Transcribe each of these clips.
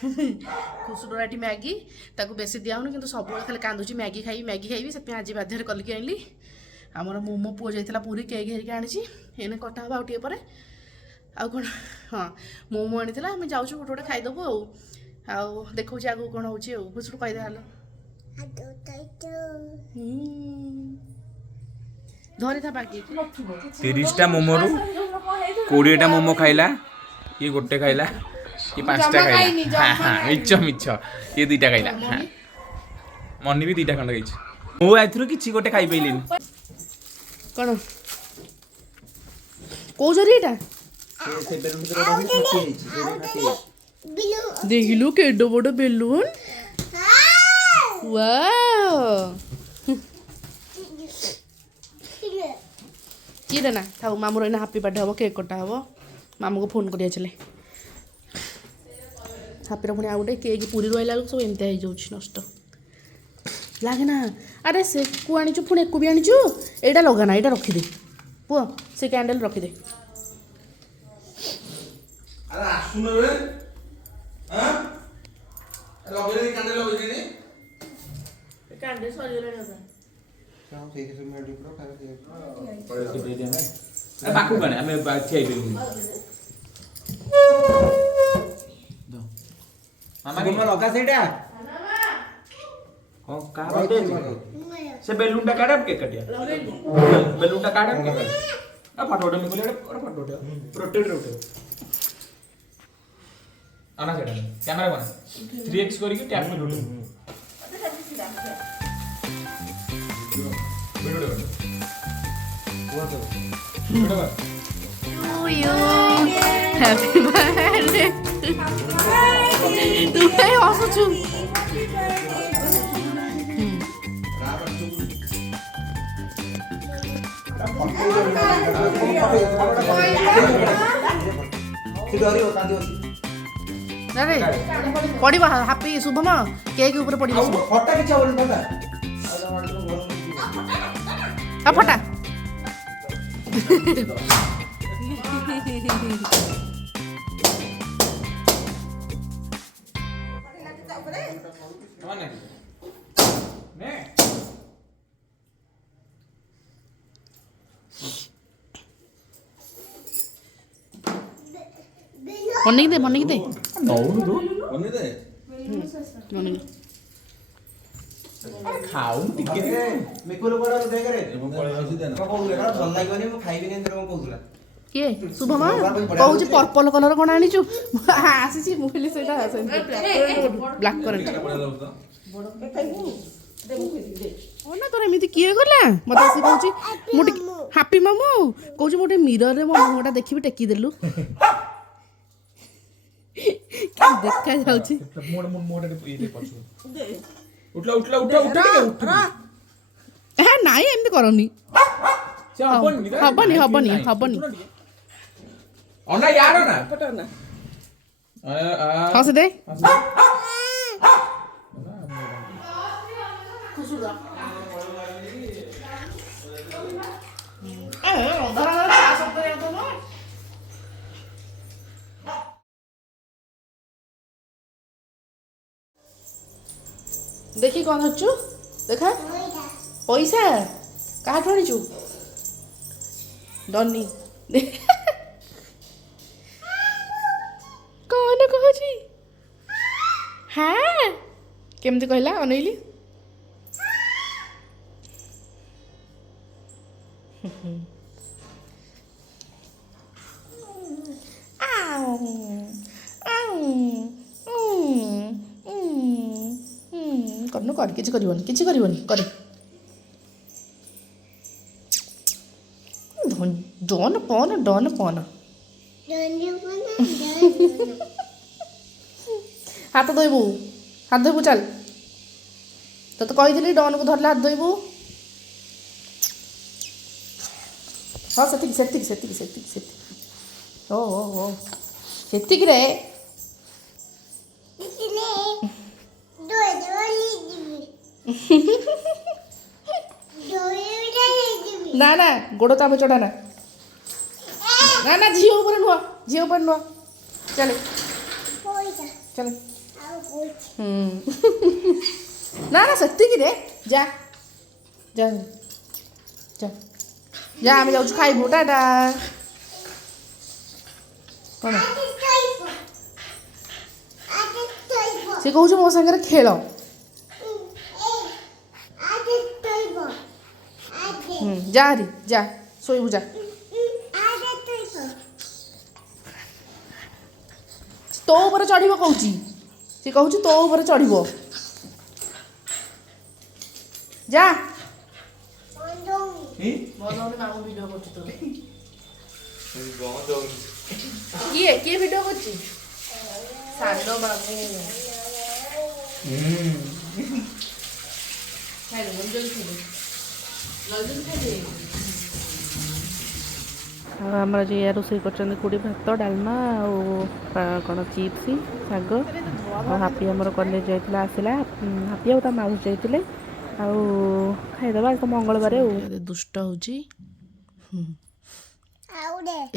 खुशुराटी Maggi ताको बेसी दियाऊनी कि सब खाली कांदुची मैगी खाइबी से आज बाध्य कलिकी आनली आमर मोमो पुओ जाइला पूरी केक हेरिका आनी एने कटा हम आउटे पर आउ कौन हाँ मोमो आनी आम जाऊँ गोटे गोटे खाईदेबू आउ देखा आगू कौन हो खुशुर कहीदे हलो धरी था बाकी 30टा मोमो रु 20टा मोमो खाइला ये गोटे खाइला ये 5टा खाइला हाँ मिछ मिछ ये 2टा खाइला हाँ मनी भी 2टा खंड खाइछ मु आइथरु किछि गोटे खाइ पैलिन कौन को जरी एटा देखिलु केडो बड़ बेलून वाओ किए ना था मामूर एना हापी बर्थडे हम केक कटा हम मामू को फोन कर हापीर पुणी आउ गए केक पूरी रहा सब एमती हो जाऊँ नष्ट लगे ना अरे से को आनीचु पुणी एक भी आनीचु एटा लगाना यहाँ रखिदे पुओ से कैंडल रखिदे कैंडल बाकू कने हमें बाछी मामा के लगा सेटा हां का बर्थडे से बेलून टा काढ केक काटिया बेलून टा काढ आ फोटो में बोले और फोटो प्रोटेक्ट रहो आना सेटा कैमरा बना 3x करके टैप में रोटे हैप्पी बर्थडे तू भाई हसुछु अरे पड़िबा हैप्पी शुभम केक ऊपर पड़िबा फटा किछ होल फटा आ फटा बनेई दे नौनु दो बनेई खाऊ टिके मेकुल बड़ा देख रे को बोले का भल लागबनी मु खाइबी नै तेरे को कहउला के शुभम कहूँ पर्पल कलर कौन आनीचु आसी मुझे सेटा ब्लैक करेंट ना तोर एमती किए गला मत आसी कहूँ मुझे हापी मामू कहूँ मोटे मिरर रे मो मुहटा देखी टेकी देलु देखा जाउची उठला उठला उठा उठा उठा हां नाई एमती करनी हबनी अन्ना यार ना हस दे देखी कौन हचु देखा पैसा कहाँ आनीचु डनी कौन कहची हाँ केमती कहला अनैली करनु कर किछि करबनी करे डन पन हाथ धोबू चल तो कही डन को धरले हाथ धोबू हाँ से ओ सेतिक रे ना ना गोड़ तो आम चढ़ा ना ना झील ऊपर नुह चले चले ନା ନା ସେତିକିରେ ଯା ଯା ଯା ଯା ଆମେ ଯାଉଛୁ ଖାଇବୁ ଟାଟା କ'ଣ ସେ କହୁଛି ମୋ ସାଙ୍ଗରେ ଖେଳ ଯା ହାରି ଯା ଶୋଇବୁ ଯା ତୋ ଉପରେ ଚଢ଼ିବ କହୁଛି ସେ କହୁଛି ତୋ ଉପରେ ଚଢ଼ିବ ଯା ଭିଡ଼ିଓ କରୁଛି ତୋ କିଏ କିଏ ଭିଡ଼ିଓ କରୁଛି ସାନ ବାବୁ ଖାଇଦେବୁ ଜଲ୍ଦି ଖାଇଦେ ଆଉ ଆମର ଯେ ରୋଷେଇ କରିଛନ୍ତି କୋଡ଼ି ଭାତ ଡାଲମା ଆଉ କ'ଣ ଚିପ୍ସ ଶାଗ ଆଉ ହାପି ଆମର କଲେଜ ଯାଇଥିଲା ଆସିଲା ହାପି ଆଉ ତା ମାଉସୀ ଯାଇଥିଲେ ଆଉ ଖାଇଦେବା ଆଜି ତ ମଙ୍ଗଳବାର ଆଉ ଦୁଷ୍ଟ ହେଉଛି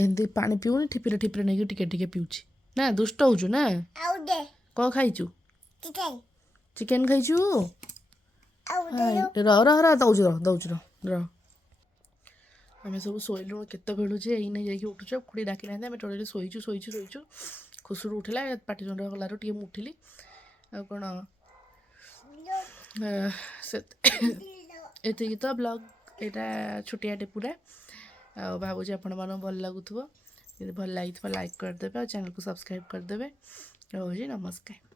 ଏମିତି ପାଣି ପିଉନି ଠିପିରେ ଠିପିରେ ନେଇକି ଟିକେ ଟିକେ ପିଉଛି ନା ଦୁଷ୍ଟ ହେଉଛୁ ନା କ'ଣ ଖାଇଛୁ ଚିକେନ୍ ଖାଇଛୁ ଦଉଛୁ ରହ ଆମେ ସବୁ ଶୋଇଲୁ କେତେବେଳୁ ଯେ ଏଇନେ ଯାଇକି ଉଠୁଛୁ ଖୁଡ଼ି ଡାକିନାହାନ୍ତି ଆମେ ଟୋଟାଲି ଶୋଇଛୁ ଖୁସୁରୁ ଉଠିଲା ପାଟି ତୁଣ୍ଡ ଗଲାରୁ ଟିକେ ମୁଁ ଉଠିଲି ଆଉ କ'ଣ ଏତିକି ତ ବ୍ଲଗ୍ ଏଇଟା ଛୋଟିଆଟେ ପୁରା ଆଉ ଭାବୁଛି ଆପଣମାନଙ୍କୁ ଭଲ ଲାଗୁଥିବ ଯଦି ଭଲ ଲାଗିଥିବ ଲାଇକ୍ କରିଦେବେ ଆଉ ଚ୍ୟାନେଲ୍କୁ ସବସ୍କ୍ରାଇବ୍ କରିଦେବେ ରହୁଛି ନମସ୍କାର।